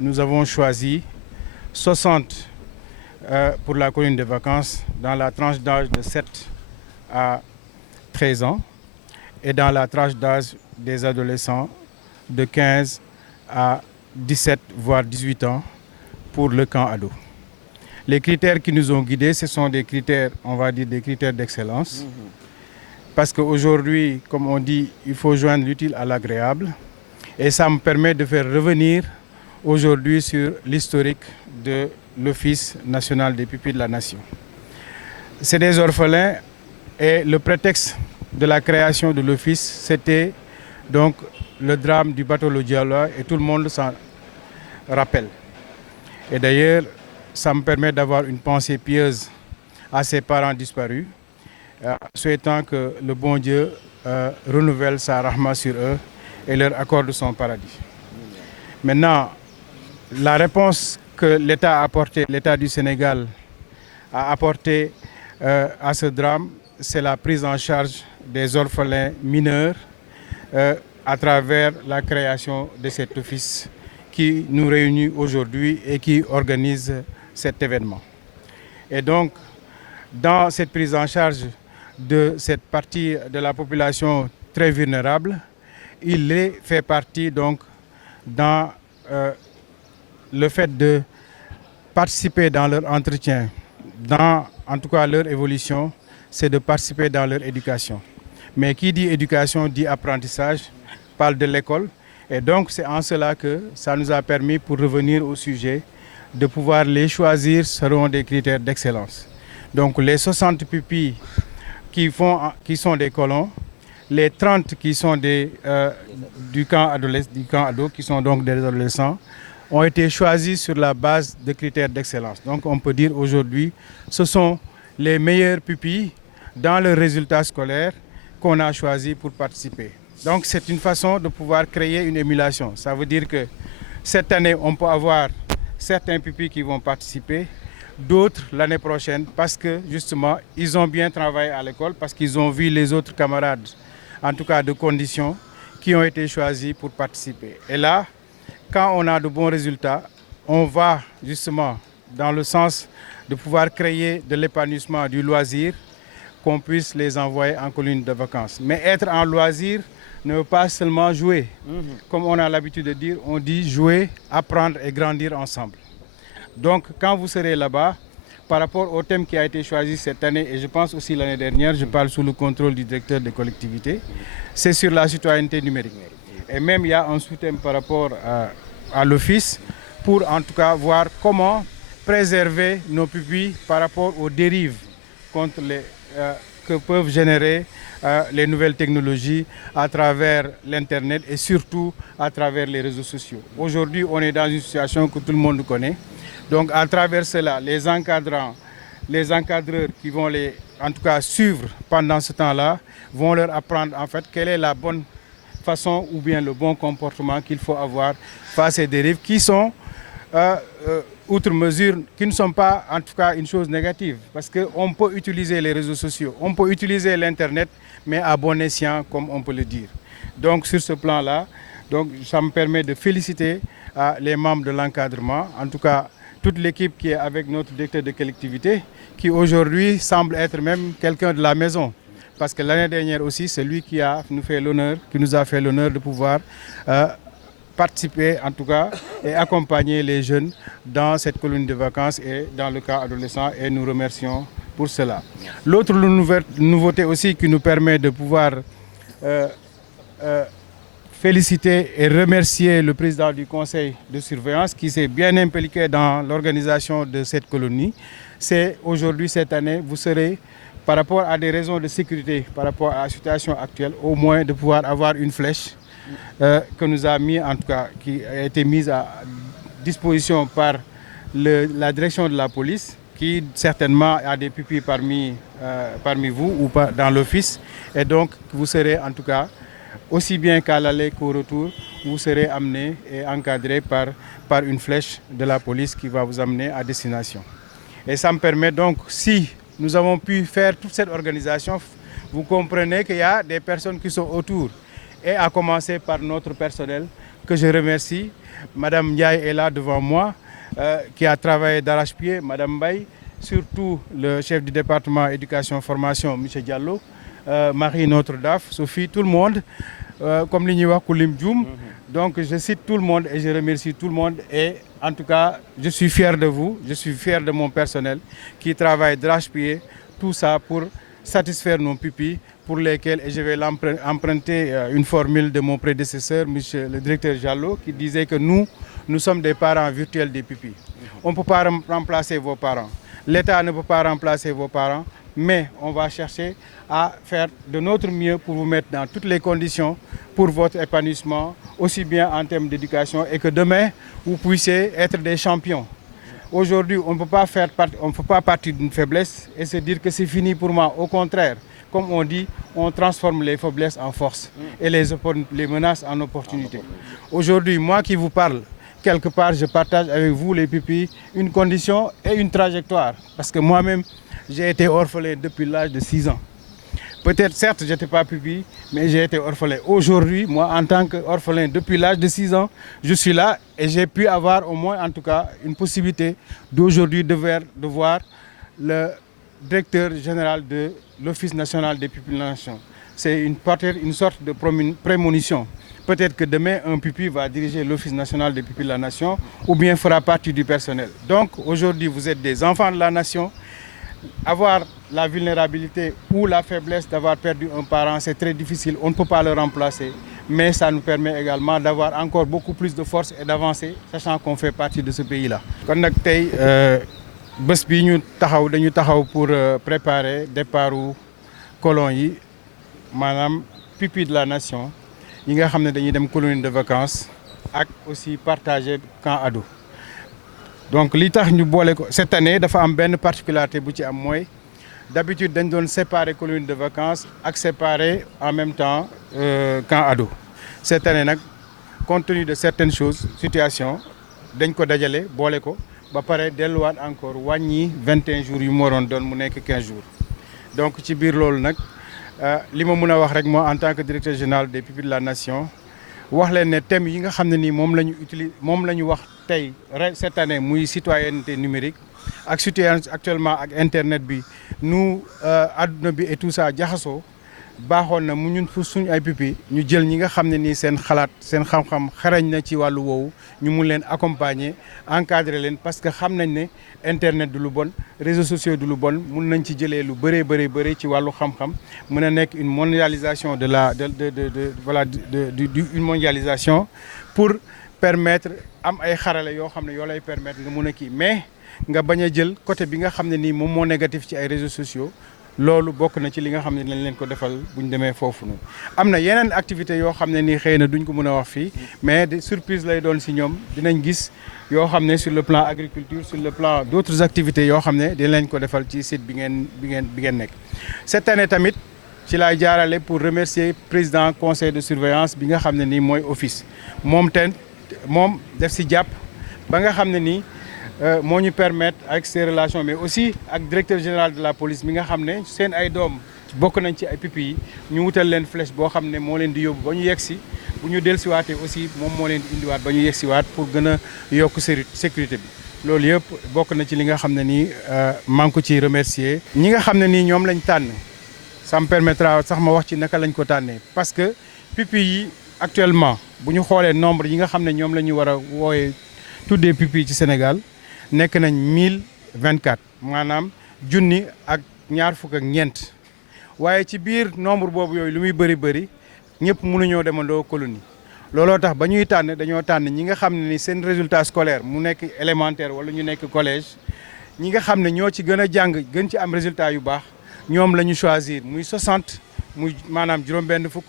nous avons choisi 60 pour la colonie de vacances dans la tranche d'âge de 7 à 13 ans et dans la tranche d'âge des adolescents de 15 à 17 voire 18 ans pour le camp ado. Les critères qui nous ont guidés, ce sont des critères, on va dire des critères d'excellence. Parce qu'aujourd'hui, comme on dit, il faut joindre l'utile à l'agréable. Et ça me permet de faire revenir aujourd'hui sur l'historique de l'Office national des pupilles de la nation. C'est des orphelins et le prétexte de la création de l'Office, c'était donc le drame du bateau Le Djaloor et tout le monde s'en rappelle. Et d'ailleurs, ça me permet d'avoir une pensée pieuse à ces parents disparus, souhaitant que le bon Dieu renouvelle sa rahma sur eux et leur accorde son paradis. Maintenant, la réponse que l'État a apportée, l'État du Sénégal a apporté à ce drame, c'est la prise en charge des orphelins mineurs à travers la création de cet office qui nous réunit aujourd'hui et qui organise cet événement. Et donc, dans cette prise en charge de cette partie de la population très vulnérable, il fait partie donc dans le fait de participer dans leur entretien, dans en tout cas leur évolution, c'est de participer dans leur éducation. Mais qui dit éducation dit apprentissage, parle de l'école. Et donc c'est en cela que ça nous a permis, pour revenir au sujet, de pouvoir les choisir selon des critères d'excellence. Donc les 60 pupilles qui sont des colons, les 30 qui sont du camp ado, qui sont donc des adolescents, ont été choisis sur la base de critères d'excellence. Donc on peut dire aujourd'hui, ce sont les meilleures pupilles dans le résultat scolaire qu'on a choisi pour participer. Donc c'est une façon de pouvoir créer une émulation. Ça veut dire que cette année, on peut avoir certains pupilles qui vont participer, d'autres l'année prochaine, parce que justement, ils ont bien travaillé à l'école, parce qu'ils ont vu les autres camarades, en tout cas de conditions, qui ont été choisis pour participer. Et là, quand on a de bons résultats, on va justement dans le sens de pouvoir créer de l'épanouissement du loisir, qu'on puisse les envoyer en colonie de vacances. Mais être en loisir ne veut pas seulement jouer. Comme on a l'habitude de dire, on dit jouer, apprendre et grandir ensemble. Donc quand vous serez là-bas, par rapport au thème qui a été choisi cette année, et je pense aussi l'année dernière, je parle sous le contrôle du directeur des collectivités, c'est sur la citoyenneté numérique. Et même il y a un sous-thème par rapport à l'office, pour en tout cas voir comment préserver nos pupilles par rapport aux dérives que peuvent générer les nouvelles technologies à travers l'Internet et surtout à travers les réseaux sociaux. Aujourd'hui, on est dans une situation que tout le monde connaît. Donc à travers cela, les encadreurs qui vont en tout cas suivre pendant ce temps-là, vont leur apprendre en fait quelle est la bonne façon ou bien le bon comportement qu'il faut avoir face à ces dérives qui sont outre mesure, qui ne sont pas en tout cas une chose négative. Parce qu'on peut utiliser les réseaux sociaux, on peut utiliser l'Internet, mais à bon escient, comme on peut le dire. Donc sur ce plan-là, ça me permet de féliciter les membres de l'encadrement, en tout cas toute l'équipe qui est avec notre directeur de collectivité, qui aujourd'hui semble être même quelqu'un de la maison. Parce que l'année dernière aussi, c'est lui qui nous a fait l'honneur de pouvoir participer en tout cas et accompagner les jeunes dans cette colonie de vacances et dans le cas adolescent, et nous remercions pour cela. L'autre nouveauté aussi qui nous permet de pouvoir féliciter et remercier le président du conseil de surveillance qui s'est bien impliqué dans l'organisation de cette colonie, c'est aujourd'hui, cette année, vous serez, par rapport à des raisons de sécurité, par rapport à la situation actuelle, au moins de pouvoir avoir une flèche que nous a mis, en tout cas, qui a été mise à disposition par la direction de la police, qui certainement a des pupilles parmi vous ou pas dans l'office. Et donc, vous serez en tout cas, aussi bien qu'à l'aller qu'au retour, vous serez amené et encadré par une flèche de la police qui va vous amener à destination. Et ça me permet donc, si nous avons pu faire toute cette organisation, vous comprenez qu'il y a des personnes qui sont autour. Et à commencer par notre personnel, que je remercie. Madame Ndiaye est là devant moi, qui a travaillé d'arrache-pied, Madame Mbaye, surtout le chef du département éducation formation, M. Diallo, Marie notre DAF, Sophie, tout le monde, comme l'Ignoua Koulim Djoum. Donc je cite tout le monde et je remercie tout le monde. Et en tout cas, je suis fier de vous, je suis fier de mon personnel qui travaille d'arrache-pied, tout ça pour satisfaire nos pupilles, pour lesquels, et je vais emprunter une formule de mon prédécesseur, monsieur le directeur Diallo, qui disait que nous sommes des parents virtuels des pupilles. On ne peut pas remplacer vos parents. L'État ne peut pas remplacer vos parents, mais on va chercher à faire de notre mieux pour vous mettre dans toutes les conditions pour votre épanouissement, aussi bien en termes d'éducation, et que demain, vous puissiez être des champions. Aujourd'hui, on ne peut pas partir d'une faiblesse et se dire que c'est fini pour moi. Au contraire, comme on dit, on transforme les faiblesses en force et les menaces en opportunités. Aujourd'hui, moi qui vous parle, quelque part, je partage avec vous, les pupilles, une condition et une trajectoire. Parce que moi-même, j'ai été orphelin depuis l'âge de 6 ans. Peut-être, certes, je n'étais pas pupille, mais j'ai été orphelin. Aujourd'hui, moi, en tant qu'orphelin, depuis l'âge de 6 ans, je suis là et j'ai pu avoir au moins, en tout cas, une possibilité d'aujourd'hui de voir le directeur général de l'Office national des pupilles de la nation. C'est une sorte de prémonition. Peut-être que demain, un pupille va diriger l'Office national des pupilles de la nation ou bien fera partie du personnel. Donc, aujourd'hui, vous êtes des enfants de la nation. Avoir la vulnérabilité ou la faiblesse d'avoir perdu un parent, c'est très difficile. On ne peut pas le remplacer. Mais ça nous permet également d'avoir encore beaucoup plus de force et d'avancer, sachant qu'on fait partie de ce pays-là. Bés bi ñu taxaw pour préparer départu colon yi maanaam pupilles de la nation yi nga xam ne dañuy dem colonie de vacances ak aussi partager camp ado. Donc li tax ñu boole ko cette année dafa am benn particularité bu ci am mooy d'habitude dañ doon séparer colonie de vacances ak séparer en même temps camp ado. Cette année nag compte tenu de certaines choses situations dañ ko dajale boole ko ba pare delluwaat encore wàññi 21 jours yu mu waroon doon mu nekk 15 jours. Donc ci biir loolu nag li ma mën a wax rek moo en tant que directeur général des pupilles de la nation wax leen ne thème yi nga xam ne nii moom la ñu wax tey cette année muy citoyenneté numérique ak situation actuellement ak internet bi nu adduna bi et tout ça jaxasoo baaxoon na mu ñun pour suñu ay pupilles ñu jël ñi nga xam ne nii seen xalaat seen xam-xam xarañ na ci wàllu woowu ñu mun leen accompagner encadrer leen parce que xam nañ ne internet du lu bon réseaux sociaux du lu bon mun nañ ci jëlee lu bëri ci wàllu xam-xam mën a nekk une mondialisation une mondialisation pour permettre am ay xarale yoo xam ne yoo lay permettre nga mun a kii mais nga bañ a jël côté bi nga xam ne nii moom moo négatif ci ay réseaux sociaux. Loolu bokk na ci li nga xam ne lañ leen ko defal bu ñu demee foofu noonu am na yeneen activités yoo xam ne nii xëy na duñ ko mën a wax fii mais des surprises lay doon si ñoom dinañ gis yoo xam ne sur le plan agriculture sur le plan d'autres activités yoo xam ne dinañ leen ko defal ci site bi ngeen nekk. Cette année tamit ci laay jaarale pour remercier président conseil de surveillance bi nga xam ne nii mooy office moom def si jàpp ba nga xam ne nii. Moo ñu permettre avec ces relations mais aussi ak directeur général de la police mi nga xam ne seen ay doom bokk nañ ci ay pupilles yi ñu wutal leen flèche boo xam ne moo leen di yóbbu ba ñu yegsi bu ñu dellusiwaatee aussi moom moo leen di indiwaat ba ñu yegsiwaat pour gën a yokk sécurité bi. Loolu yëpp bokk na ci li nga xam ne nii maa ngi ko ciy remercier ñi nga xam ne nii ñoom lañ tànn ça me permettra sax ma wax ci naka lañ ko tànnee parce que pupilles yi actuellement bu ñu xoolee nombre yi nga xam ne ñoom la ñu war a wooyee tuddee pupilles ci Sénégal. Nekk nañ 1024 maanaam junni ak ñaar fukk ak ñeent waaye ci biir nombre boobu yooyu lu muy bëri ñëpp mënuñoo demandoo colonie looloo tax ba ñuy tànn dañoo tànn ñi nga xam ne ni seen résultat scolaire mu nekk élémentaire wala ñu nekk collège ñi nga xam ne ñoo ci gën a jàng gën ci am résultat yu baax ñoom la ñu choisir muy 60 muy maanaam juróom-benn fukk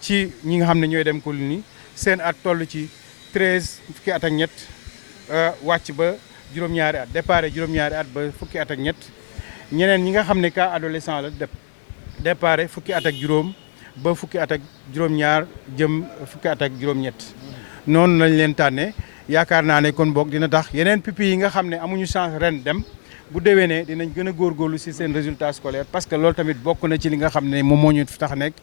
ci ñi nga xam ne ñooy dem colonie seen at toll ci 13 fukki at ak ñett wàcc ba. juróom-ñaari at départ juróom-ñaari at ba fukki at ak ñett ñeneen ñi nga xam ne cas adolescent la départ fukki at ak juróom ba fukki at ak juróom-ñaar jëm fukki at ak juróom-ñett noonu lañ leen tànnee yaakaar naa ne kon boog dina tax yeneen pupilles yi nga xam ne amuñu chance ren dem bu déwénee dinañ gën a góorgóorlu ci seen résultat scolaire parce que loolu tamit bokk na ci li nga xam ne moom moo ñu tax nekk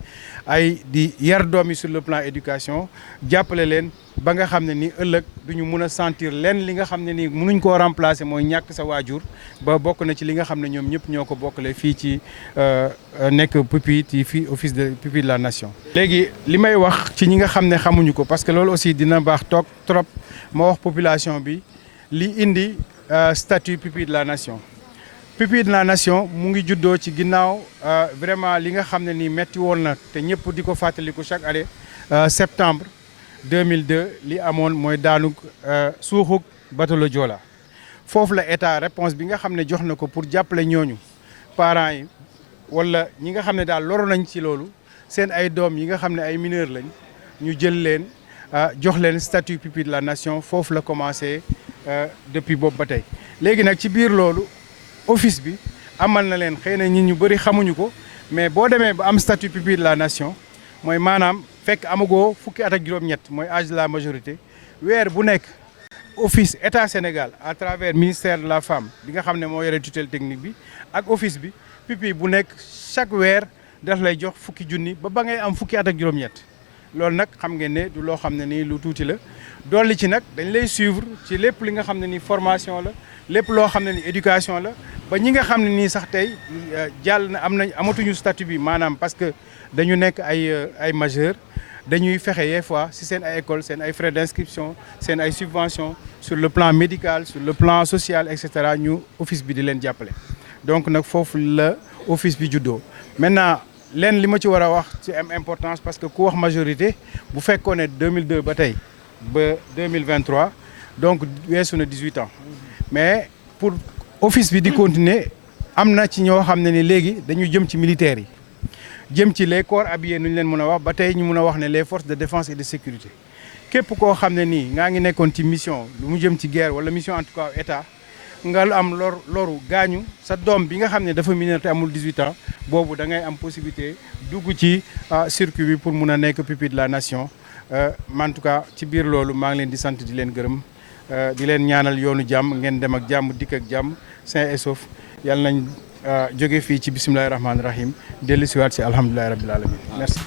ay di yar doom yi sur le plan éducation jàppale leen ba nga xam ne ni ëllëg duñu mun a sentir leen li nga xam ne nii mënuñ koo remplacer mooy ñàkk sa waajur ba bokk na ci li nga xam ne ñoom ñëpp ñoo ko bokkale fii ci nekk pupille ci fii office de pupille de la nation. léegi li may wax ci ñi nga xam ne xamuñu ko parce que loolu aussi dina baax toog trop ma wax population bi li indi statut pupille de la nation. pupille de la nation mu ngi juddoo ci ginnaaw vraiment li nga xam ne nii metti woon na te ñëpp di ko fàttaliku chaque année septembre 2002 li amoon mooy daanug suuxug bateau le Joola foofu la état réponse bi nga xam ne jox na ko pour jàppale ñooñu parents yi wala ñi nga xam ne daal loro nañ ci loolu seen ay doom yi nga xam ne ay mineurs lañ ñu jël leen jox leen statut pupille de la nation foofu la commencé depuis boobu ba tey léegi nag ci biir loolu office bi amal na leen xëy na ñi ñu bëri xamuñu ko mais boo demee ba am statut pupille de la nation mooy maanaam fekk amagoo fukki at ak juróom-ñett mooy âge de la majorité weer bu nekk office état Sénégal à travers ministère de la femme bi nga xam ne moo yore tutelle technique bi ak office bi pupille bu nekk chaque weer daf lay jox fukki junni ba ngay am fukki at ak juróom-ñett loolu nag xam ngeen ne du loo xam ne nii lu tuuti la dolli ci nag dañ lay suivre ci lépp li nga xam ne ni formation la lépp loo xam ne ni éducation la ba ñi nga xam ne nii sax tey jàll na amatuñu statut bi maanaam parce que dañu nekk ay majeur dañuy fexe des fois si seen ay école seen ay frais d'inscription seen ay subventions sur le plan médical sur le plan social et cetera ñu office bi di leen jàppale donc nag foofu la office bi juddoo maintenant leen li ma ci war a wax ci am importance parce que ku wax majorité bu fekkoon ne 2002 ba tey ba 2023 donc weesu na 18 ans mais pour office bi di continuer am na ci ñoo xam ne ni léegi dañu jëm ci militaires yi jëm ci les corps habillés nu ñu leen mën a wax ba tey ñu mën a wax ne les forces de défense et de sécurité képp koo xam ne nii ngaa ngi nekkoon ci mission lu mu jëm ci guerre wala mission en tout cas état nga am loru gaañu sa doom bi nga xam ne dafa mineur te amul 18 ans boobu da ngay am possibilité dugg ci circuit bi pour mun a nekk pupille de la nation en tout cas ci biir loolu maa ngi leen di sant di leen gërëm di leen ñaanal yoonu jàmm ngeen dem ak jàmm dikk ak jàmm sain et sauf yàlla nañ jóge fii ci bisimilahi rahmaani rahim dellu siwaat si alhamdulilahi rabbil alamin merci